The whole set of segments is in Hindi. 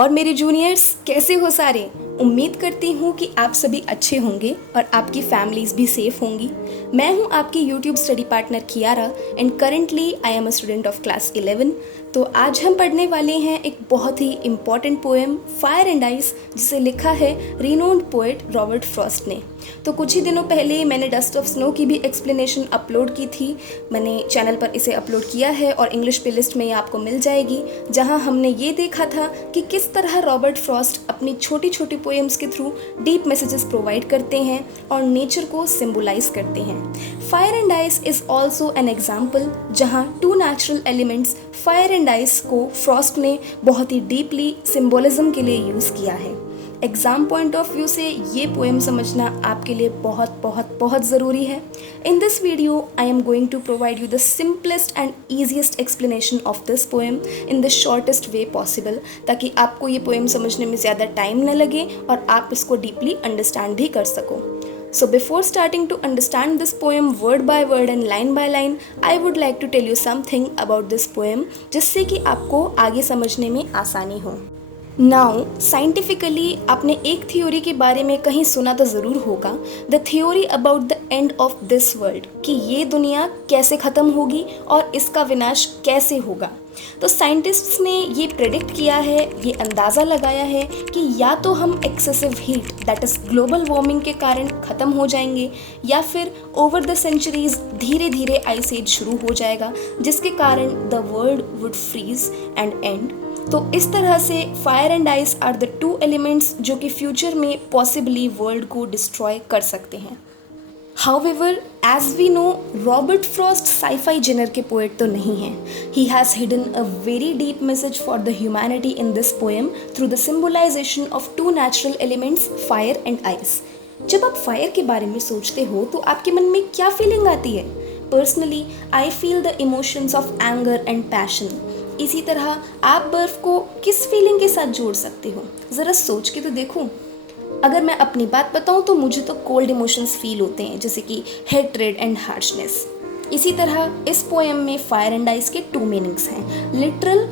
और मेरे जूनियर्स कैसे हो सारे। उम्मीद करती हूँ कि आप सभी अच्छे होंगे और आपकी फैमिलीज भी सेफ होंगी। मैं हूँ आपकी YouTube study partner Kiara and currently I am a student of class 11। तो आज हम पढ़ने वाले हैं एक बहुत ही important poem fire and ice, जिसे लिखा है रिनोन्ड पोएट रॉबर्ट फ्रॉस्ट ने। तो कुछ ही दिनों पहले मैंने डस्ट ऑफ स्नो की भी एक्सप्लेनेशन अपलोड की थी। मैंने चैनल पर इसे अपलोड किया है और इंग्लिश प्लेलिस्ट में ये आपको मिल जाएगी, जहां हमने ये देखा था कि किस तरह रॉबर्ट फ्रॉस्ट अपनी छोटी छोटी पोएम्स के थ्रू डीप मैसेजेस प्रोवाइड करते हैं और नेचर को सिंबलाइज करते हैं। Fire and ice is also an example, जहाँ two natural elements fire and ice को फ्रॉस्ट ने बहुत ही डीपली सिंबोलिज्म के लिए यूज़ किया है। एग्ज़ाम पॉइंट ऑफ व्यू से ये पोएम समझना आपके लिए बहुत बहुत बहुत ज़रूरी है। In this video I am going to provide you the simplest and easiest explanation of this poem in the shortest way possible, ताकि आपको ये पोएम समझने में ज़्यादा टाइम न लगे और आप इसको डीपली अंडरस्टैंड भी कर सको। So before starting to understand this poem word by word and line by line, I would like to tell you something about this poem, जिससे कि आपको आगे समझने में आसानी हो। नाउ साइंटिफिकली आपने एक थ्योरी के बारे में कहीं सुना तो ज़रूर होगा, the theory about the end of this world, कि ये दुनिया कैसे ख़त्म होगी और इसका विनाश कैसे होगा। तो साइंटिस्ट्स ने ये प्रेडिक्ट किया है, ये अंदाज़ा लगाया है कि या तो हम excessive heat that is global warming के कारण ख़त्म हो जाएंगे, या फिर ओवर द सेंचुरीज धीरे धीरे आइस एज शुरू हो जाएगा, जिसके कारण the world would freeze and end. तो इस तरह से fire and ice are the two elements जो कि फ्यूचर में पॉसिबली वर्ल्ड को डिस्ट्रॉय कर सकते हैं। However, as we know, Robert Frost sci-fi genre के पोएट तो नहीं हैं। He has hidden a very deep message for the humanity in this poem through the symbolization of two natural elements, fire and ice. जब आप फायर के बारे में सोचते हो तो आपके मन में क्या फीलिंग आती है? Personally, I feel the emotions of anger and passion. इसी तरह आप बर्फ को किस फीलिंग के साथ जोड़ सकते हो? ज़रा सोच के तो देखो। अगर मैं अपनी बात बताऊं तो मुझे तो कोल्ड इमोशंस फील होते हैं, जैसे कि हेट्रेड एंड हार्शनेस। इसी तरह इस पोएम में फायर एंड आइस के टू मीनिंग्स हैं, लिटरल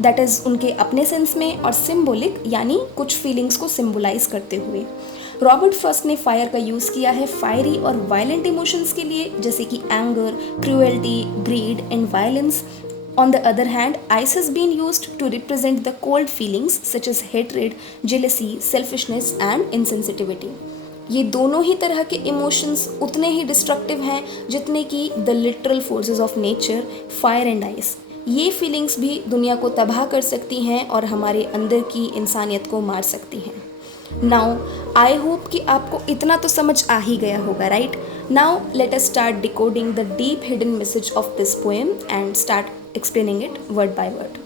दैट इज़ उनके अपने सेंस में, और सिम्बोलिक यानी कुछ फीलिंग्स को सिम्बोलाइज करते हुए। रॉबर्ट फ्रॉस्ट ने फायर का यूज़ किया है फायरी और वायलेंट इमोशंस के लिए, जैसे कि anger, cruelty, grid and violence. On the other hand, ice has been used to represent the cold feelings such as hatred, jealousy, selfishness and insensitivity. ये दोनों ही तरह के इमोशंस उतने ही डिस्ट्रक्टिव हैं जितने कि the literal forces of nature, fire and ice. ये फीलिंग्स भी दुनिया को तबाह कर सकती हैं और हमारे अंदर की इंसानियत को मार सकती हैं। नाउ आई होप कि आपको इतना तो समझ आ ही गया होगा, right? Now let us start decoding the deep hidden message of this poem and start explaining it word by word.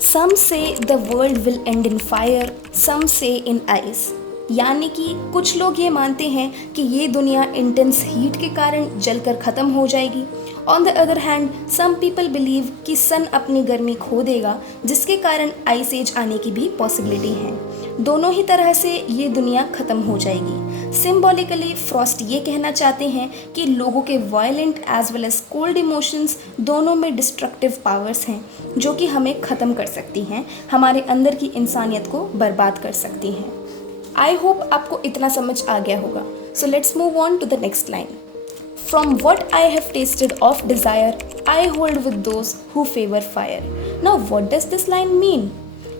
Some say the world will end in fire, some say in ice. यानी कि कुछ लोग ये मानते हैं कि ये दुनिया इंटेंस हीट के कारण जलकर ख़त्म हो जाएगी। On the other hand some people believe कि सन अपनी गर्मी खो देगा, जिसके कारण आइस एज आने की भी पॉसिबिलिटी है। दोनों ही तरह से ये दुनिया ख़त्म हो जाएगी। सिम्बॉलिकली फ्रॉस्ट ये कहना चाहते हैं कि लोगों के violent as well as cold emotions दोनों में डिस्ट्रक्टिव पावर्स हैं, जो कि हमें ख़त्म कर सकती हैं, हमारे अंदर की इंसानियत को बर्बाद कर सकती हैं। आई होप आपको इतना समझ आ गया होगा। So let's move on to the next line. From what I have tasted of desire, I hold with those who favor fire. Now what does this line mean?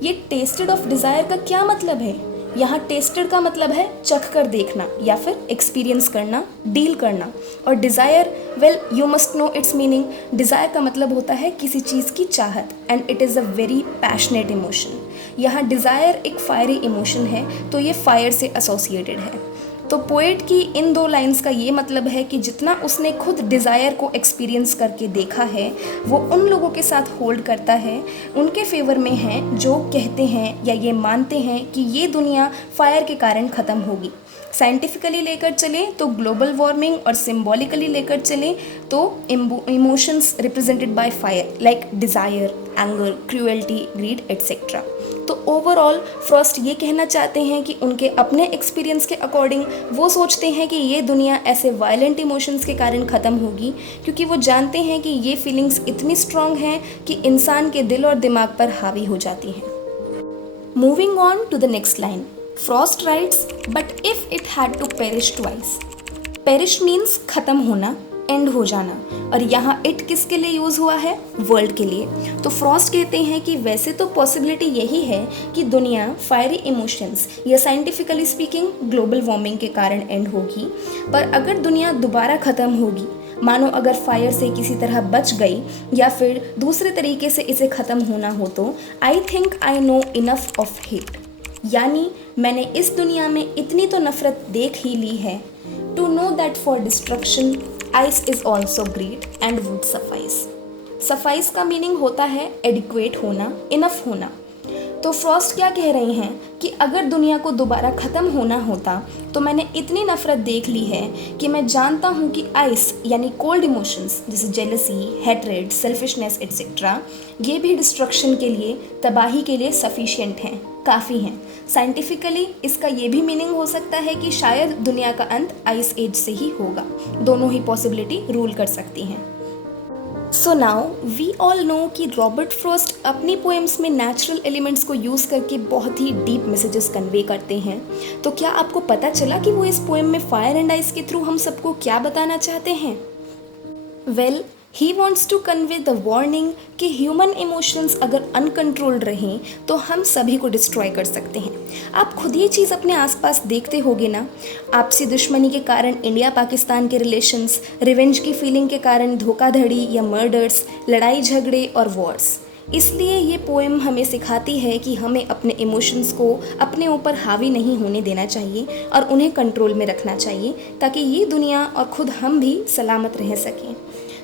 ये tasted of desire का क्या मतलब है? यहाँ tasted का मतलब है चख कर देखना या फिर experience करना, deal करना। और desire, well you must know its meaning. desire का मतलब होता है किसी चीज़ की चाहत and it is a very passionate emotion. यहाँ desire एक fiery emotion है, तो ये fire से associated है। तो पोएट की इन दो लाइंस का ये मतलब है कि जितना उसने खुद डिज़ायर को एक्सपीरियंस करके देखा है, वो उन लोगों के साथ होल्ड करता है, उनके फेवर में हैं जो कहते हैं या ये मानते हैं कि ये दुनिया फायर के कारण ख़त्म होगी। साइंटिफिकली लेकर चलें तो ग्लोबल वार्मिंग, और सिम्बॉलिकली लेकर चलें तो emotions represented by fire like desire, anger, cruelty, greed etcetera. तो ओवरऑल फ्रॉस्ट ये कहना चाहते हैं कि उनके अपने एक्सपीरियंस के अकॉर्डिंग वो सोचते हैं कि ये दुनिया ऐसे वायलेंट इमोशंस के कारण ख़त्म होगी, क्योंकि वो जानते हैं कि ये फीलिंग्स इतनी स्ट्रॉन्ग हैं कि इंसान के दिल और दिमाग पर हावी हो जाती हैं। Moving on to the next line. Frost writes, but if it had to perish twice. Perish means खत्म होना, एंड हो जाना, और यहाँ इट किसके लिए यूज़ हुआ है? वर्ल्ड के लिए। तो फ्रॉस्ट कहते हैं कि वैसे तो पॉसिबिलिटी यही है कि दुनिया फायरी इमोशंस या साइंटिफिकली स्पीकिंग ग्लोबल वार्मिंग के कारण एंड होगी, पर अगर दुनिया दोबारा ख़त्म होगी, मानो अगर फायर से किसी तरह बच गई या फिर दूसरे तरीके से इसे ख़त्म होना हो, तो I think I know enough of hate, यानी मैंने इस दुनिया में इतनी तो नफ़रत देख ही ली है to know that for destruction ice is also great and would suffice. Suffice का मीनिंग होता है एडिक्वेट होना, इनफ होना। तो फ्रॉस्ट क्या कह रही हैं कि अगर दुनिया को दोबारा ख़त्म होना होता तो मैंने इतनी नफ़रत देख ली है कि मैं जानता हूँ कि आइस यानी कोल्ड इमोशंस जैसे जेलसी, हेट्रेड, सेल्फिशनेस एट्सेट्रा, ये भी डिस्ट्रक्शन के लिए, तबाही के लिए सफिशिएंट हैं, काफ़ी हैं। साइंटिफिकली इसका ये भी मीनिंग हो सकता है कि शायद दुनिया का अंत आइस एज से ही होगा। दोनों ही पॉसिबिलिटी रूल कर सकती हैं। So now we all know कि रॉबर्ट फ्रॉस्ट अपनी पोएम्स में नेचुरल एलिमेंट्स को यूज़ करके बहुत ही डीप मैसेजेस कन्वे करते हैं। तो क्या आपको पता चला कि वो इस पोएम में फायर एंड आइस के थ्रू हम सबको क्या बताना चाहते हैं? Well, he wants to convey the warning कि ह्यूमन इमोशंस अगर अनकंट्रोल्ड रहें तो हम सभी को डिस्ट्रॉय कर सकते हैं। आप खुद ये चीज़ अपने आसपास देखते होगे ना, आपसी दुश्मनी के कारण इंडिया पाकिस्तान के रिलेशंस, रिवेंज की फीलिंग के कारण धोखाधड़ी या मर्डर्स, लड़ाई झगड़े और वॉर्स। इसलिए ये पोएम हमें सिखाती है कि हमें अपने इमोशंस को अपने ऊपर हावी नहीं होने देना चाहिए और उन्हें कंट्रोल में रखना चाहिए, ताकि ये दुनिया और खुद हम भी सलामत रह सकें।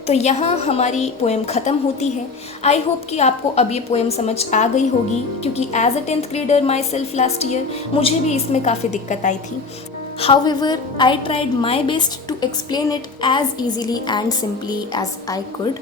तो यहाँ हमारी पोएम ख़त्म होती है। आई होप कि आपको अब ये पोएम समझ आ गई होगी, क्योंकि as a 10th grader myself last year मुझे भी इसमें काफ़ी दिक्कत आई थी। However, I tried my best to explain it as easily and simply as I could.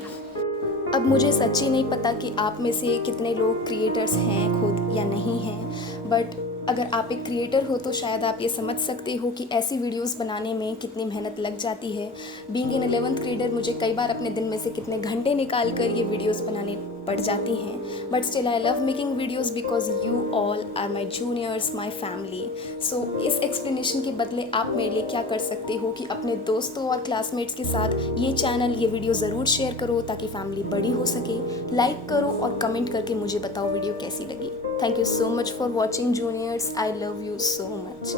अब मुझे सच्ची नहीं पता कि आप में से कितने लोग क्रिएटर्स हैं खुद या नहीं हैं, बट अगर आप एक क्रिएटर हो तो शायद आप ये समझ सकते हो कि ऐसी वीडियोस बनाने में कितनी मेहनत लग जाती है। बीइंग इन 11th ग्रेडर मुझे कई बार अपने दिन में से कितने घंटे निकाल कर ये वीडियोस बनाने पड़ जाती हैं, but still I love making videos because you all are my juniors, my family. So इस एक्सप्लेनेशन के बदले आप मेरे लिए क्या कर सकते हो कि अपने दोस्तों और क्लासमेट्स के साथ ये चैनल, ये वीडियो ज़रूर शेयर करो ताकि फैमिली बड़ी हो सके। लाइक करो और कमेंट करके मुझे बताओ वीडियो कैसी लगी। Thank you so much for watching, juniors. I love you so much.